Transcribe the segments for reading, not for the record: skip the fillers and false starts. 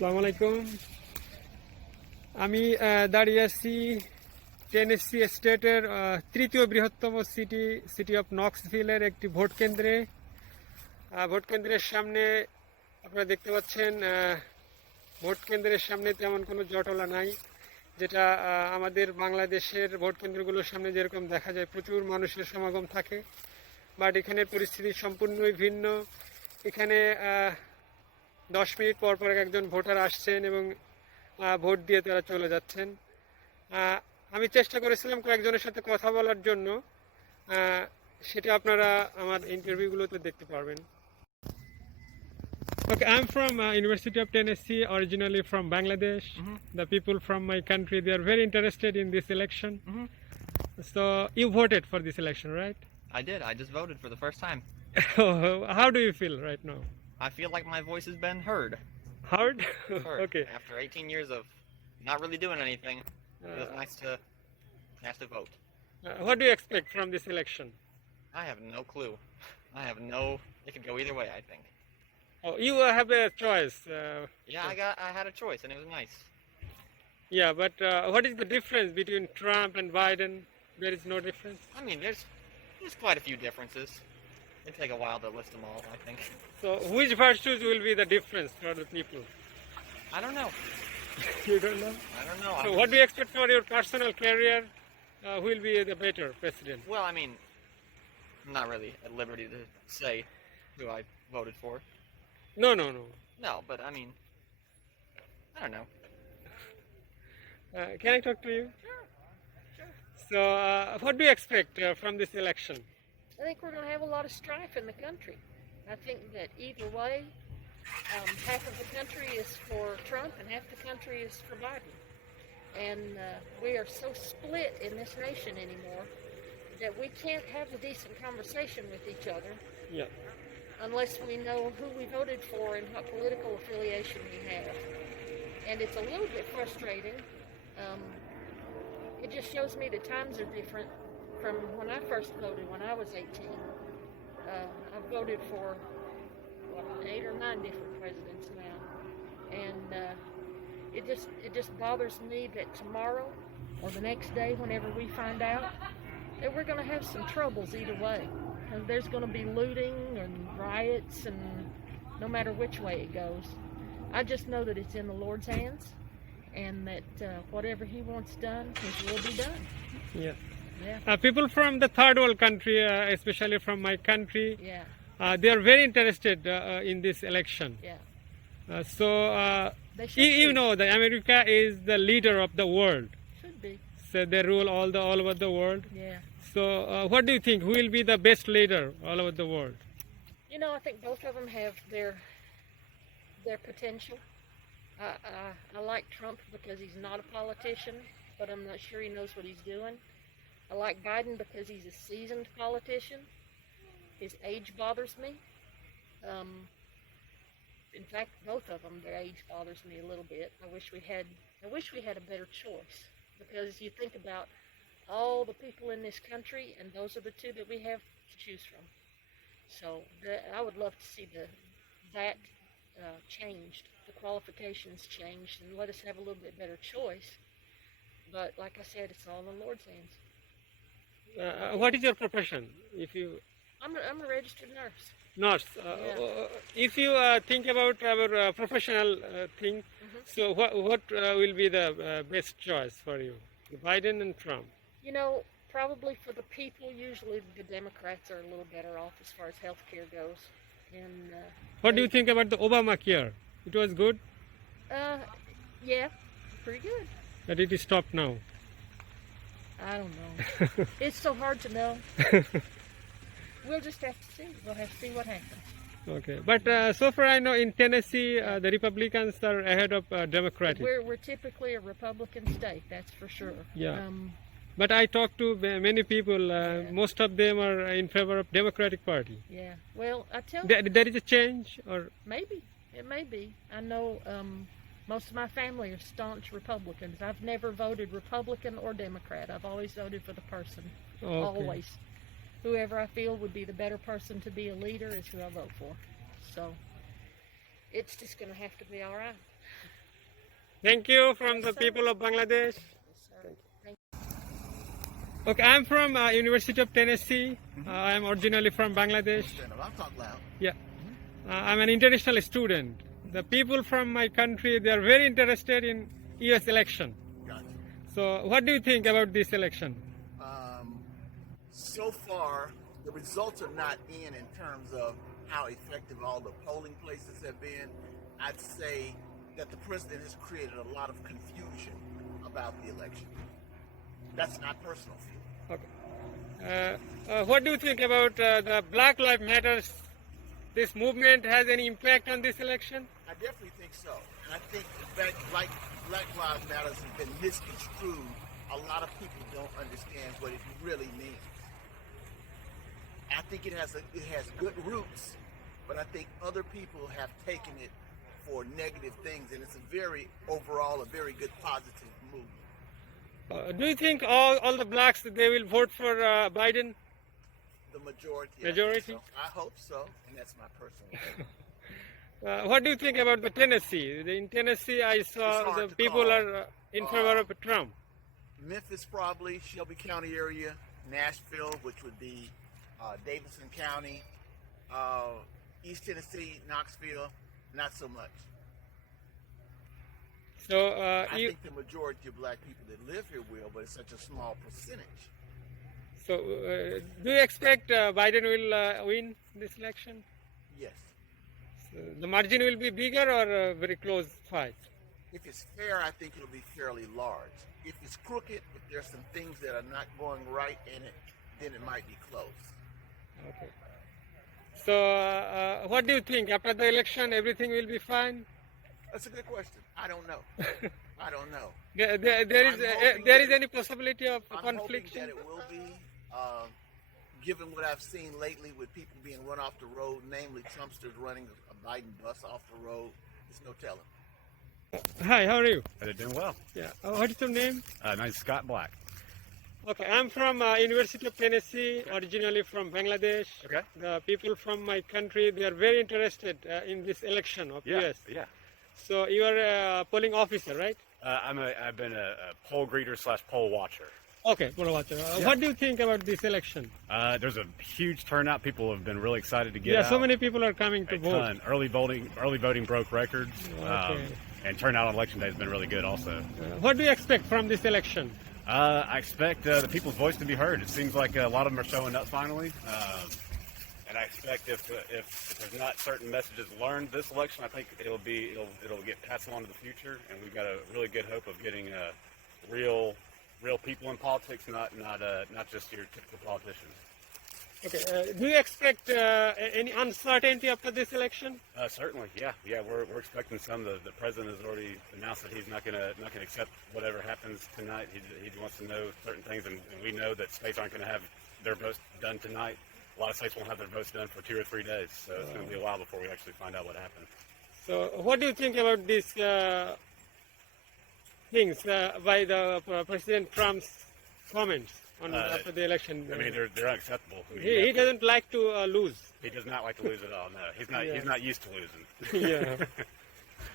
আসসালামু আলাইকুম। আমি দাঁড়িয়ে আছি টেনেসি স্টেটের তৃতীয় বৃহত্তম সিটি অফ নক্সভিলের একটি ভোট কেন্দ্রে। ভোট কেন্দ্রের সামনে আপনারা দেখতে পাচ্ছেন, ভোট কেন্দ্রের সামনে তেমন কোনো জটলা নাই, যেটা আমাদের বাংলাদেশের ভোট কেন্দ্রগুলোর সামনে যেরকম দেখা যায় প্রচুর মানুষের সমাগম থাকে। বাট এখানের পরিস্থিতি সম্পূর্ণই ভিন্ন। এখানে 10 মিনিট পর পর একজন ভোটার আসছেন এবং ভোট দিয়ে তারা চলে যাচ্ছেন। আমি চেষ্টা করেছিলাম কয়েকজনের সাথে কথা বলার জন্য, সেটা আপনারা আমার ইন্টারভিউগুলোতে দেখতে পারবেন। Okay, I'm from University of Tennessee, originally from Bangladesh. The people from my country, they are very interested in this election. So you voted for this election, right? I did. I just voted for the first time. How do you feel right now? I feel like my voice has been heard. Heard? Heard. Okay. After 18 years of not really doing anything, it was nice to vote. What do you expect from this election? I have no clue. It could go either way, I think. Oh, you have a choice. I had a choice and it was nice. Yeah, but what is the difference between Trump and Biden? There is no difference. I mean, there's quite a few differences. It'd take a while to list them all, I think. So which virtues will be the difference for the people? I don't know. You don't know? I don't know. So what do you expect for your personal career? Who will be the better president? Well, I mean, I'm not really at liberty to say who I voted for. No. No, but I mean, I don't know. Can I talk to you? Sure. So what do you expect from this election? I think we're going to have a lot of strife in the country. I think that either way, half of the country is for Trump and half the country is for Biden. And we are so split in this nation anymore that we can't have a decent conversation with each other Yeah. unless we know who we voted for and what political affiliation we have. And it's a little bit frustrating. It just shows me the times are different from when I first voted when I was 18. I've voted for 8 or 9 different presidents now, and it just bothers me that tomorrow or the next day, whenever we find out, that we're going to have some troubles either way. And there's going to be looting and riots, and no matter which way it goes, I just know that it's in the Lord's hands, and that whatever He wants done, His will be done. Yeah. Yeah. People from the third world country, especially from my country, Yeah. they are very interested in this election. Yeah. So They should you be. know that America is the leader of the world. Should be. So they rule all over the world. Yeah. So what do you think? Who will be the best leader all over the world? You know, I think both of them have their potential. I like Trump because he's not a politician, but I'm not sure he knows what he's doing. I like Biden because he's a seasoned politician. His age bothers me. In fact, both of them, their age bothers me a little bit. I wish we had a better choice, because you think about all the people in this country, and those are the two that we have to choose from. So I would love to see that changed, the qualifications changed, and let us have a little bit better choice. But like I said, it's all in the Lord's hands. What is your profession? If you I'm a registered nurse. nurse, if you think about our professional thing, so what will be the best choice for you, Biden and Trump? You know, probably for the people, usually the Democrats are a little better off as far as health care goes. And What do you think about the Obamacare? It was good, Yeah, pretty good. but it is stopped now. I don't know. It's so hard to know. We'll just have to see. We'll have to see what happens. Okay, but so far I know in Tennessee the Republicans are ahead of Democratic. We're typically a Republican state, that's for sure. Yeah. But I talked to many people. Most of them are in favor of Democratic Party. Yeah. Well, I tell you, There is a change, or maybe it may be. I know most of my family are staunch Republicans. I've never voted Republican or Democrat. I've always voted for the person. Okay. Always. Whoever I feel would be the better person to be a leader is who I vote for. So it's just going to have to be all right. Thank you from the people of Bangladesh. Okay, I'm from University of Tennessee. I'm originally from Bangladesh. I'll talk loud. Yeah, I'm an international student. The people from my country, they are very interested in U.S. election. Gotcha. So, what do you think about this election? So far, the results are not in terms of how effective all the polling places have been. I'd say that the president has created a lot of confusion about the election. That's not personal feeling. Okay. What do you think about the Black Lives Matters? This movement has any impact on this election? I definitely think so. And I think that Black Lives Matters has been misconstrued. A lot of people don't understand what it really means. I think it has good roots, but I think other people have taken it for negative things, and it's overall a very good positive movement. Do you think all the blacks they will vote for Biden? The majority. Majority? I hope so, and that's my personal opinion. What do you think about the Tennessee? In Tennessee, I saw hard the to people call. are in favor of Trump. Memphis probably, Shelby County area, Nashville, which would be Davidson County, East Tennessee, Knoxville, not so much. So I think the majority of black people that live here will, but it's such a small percentage. do you expect Biden will win this election? Yes. So the margin will be bigger or a very close fight? If it's fair, I think it'll be fairly large. If it's crooked, if there's some things that are not going right in it, then it might be close. Okay. So what do you think? After the election, everything will be fine? That's a good question. I don't know. I don't know. There is any possibility of I'm hoping conflict? that it will be, given what I've seen lately with people being run off the road, namely Trumpsters running a Biden bus off the road. There's no telling. Hi, how are you? They're doing well. Yeah. What is your name? My name's Scott Black. Okay, I'm from University of Tennessee, originally from Bangladesh. Okay. The people from my country, they are very interested in this election of US. Yeah. So you are a polling officer, right? I've been a poll greeter / poll watcher. Okay, poll watcher. What do you think about this election? There's a huge turnout. People have been really excited to get Yeah, out. so many people are coming to A vote. ton. Early voting broke records. Okay. And turnout on election day has been really good also. What do you expect from this election? I expect the people's voice to be heard. It seems like a lot of them are showing up finally. And I expect if there's not certain messages learned this election, I think it'll get passed on to the future, and we've got a really good hope of getting real people in politics, not just your typical politicians. Okay. Do you expect any uncertainty after this election? Certainly, yeah. We're expecting some. The president has already announced that he's not gonna accept whatever happens tonight. He wants to know certain things, and we know that states aren't going to have their votes done tonight. A lot of states won't have their votes done for 2 or 3 days, so it's going to be a while before we actually find out what happened. So, what do you think about these things by the President Trump's comments on after the election? I mean, they're unacceptable. I mean, He doesn't like to lose. He does not like to lose at all. No, he's not used to losing. Yeah.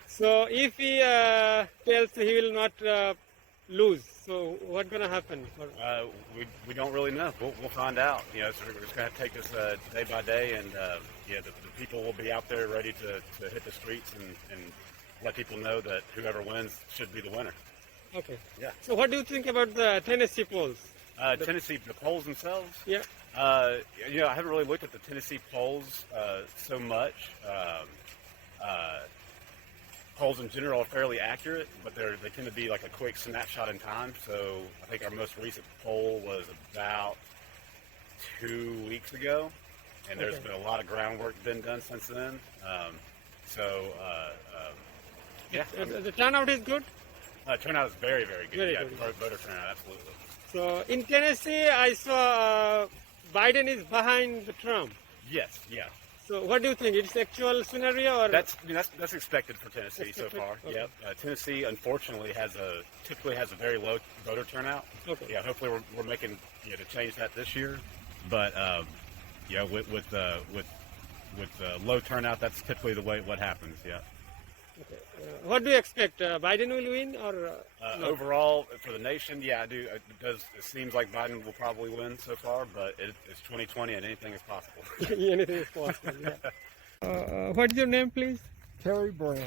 So, if he tells he will not lose, so what's gonna happen? We don't really know. We'll find out. So we're just gonna have to take this day by day, and the people will be out there ready to hit the streets and let people know that whoever wins should be the winner. Okay. Yeah. So, what do you think about the Tennessee polls? Tennessee, the polls themselves. Yeah. I haven't really looked at the Tennessee polls so much. Polls in general are fairly accurate, but they tend to be like a quick snapshot in time. So I think our most recent poll was about 2 weeks ago, and there's been a lot of groundwork been done since then. The turnout is good. Turnout is very, very good. Very yeah, good. voter turnout, absolutely. So in Tennessee, I saw Biden is behind the Trump. Yes, yeah. So what do you think? It's actual scenario or That's expected for Tennessee so Expected? far. Okay. Yep. Tennessee, unfortunately, typically has a very low voter turnout. Okay. Yeah. Hopefully, we're making to change that this year. But with low turnout, that's typically what happens. Yeah. Okay. What do you expect? Biden will win or no? Overall, for the nation, yeah, I do. It does. It seems like Biden will probably win so far, but it's 2020 and anything is possible. Anything is possible. Yeah. What is your name, please? Terry Branch.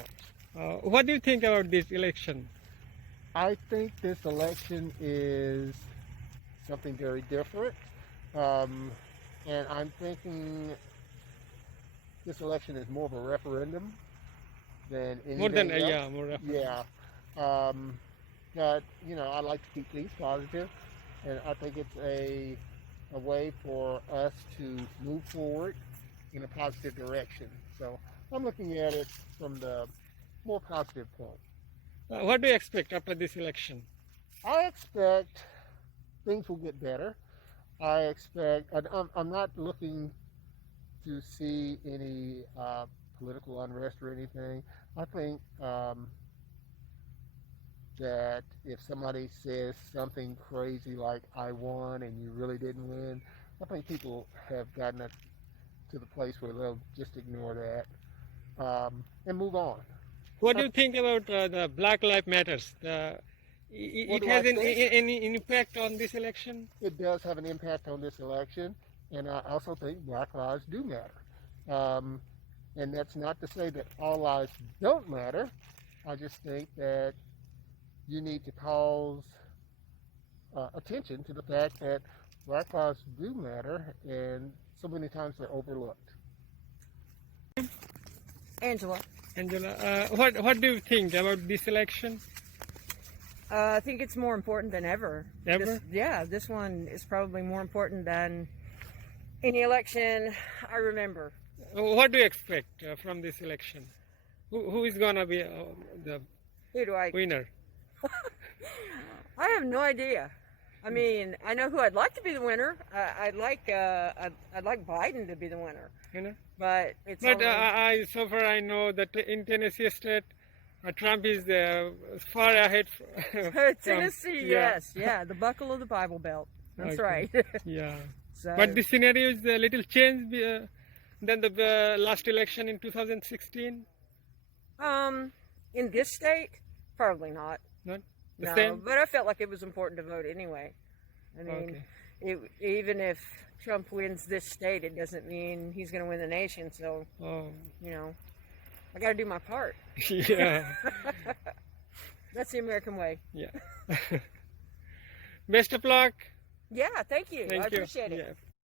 What do you think about this election? I think this election is something very different. And I'm thinking this election is more of a referendum than anything More than else. yeah, more. Yeah. But, you know, I like to keep things positive, and I think it's a way for us to move forward in a positive direction. So I'm looking at it from the more positive point. What do you expect after this election? I expect things will get better. I expect, I'm not looking to see any political unrest or anything. I think that if somebody says something crazy like I won and you really didn't win, I think people have gotten it to the place where they'll just ignore that and move on. What do you think about the Black Lives Matters? What It do has I think? any impact on this election? It does have an impact on this election, and I also think Black lives do matter. And that's not to say that all lives don't matter. I just think that you need to cause attention to the fact that Black lives do matter, and so many times they're overlooked. Angela. Angela, what do you think about this election? I think it's more important than ever. Ever? This one is probably more important than any election I remember. What do you expect from this election? Who is gonna be the Who do I? winner? I have no idea. I mean, I know who I'd like to be the winner. I'd like Biden to be the winner. You know, But it's but only- so far I know that in Tennessee state, Trump is far ahead. Tennessee, yeah. yes, yeah, the buckle of the Bible Belt. That's Okay. right. Yeah, So, but the scenario is a little changed than the last election in 2016. in this state, probably not. Not the No, same. but I felt like it was important to vote anyway. I mean, even if Trump wins this state, it doesn't mean he's going to win the nation. So, Oh, you know, I got to do my part. yeah, That's the American way. yeah. Best of luck. Yeah, thank you. Thank I you. appreciate it. Yeah.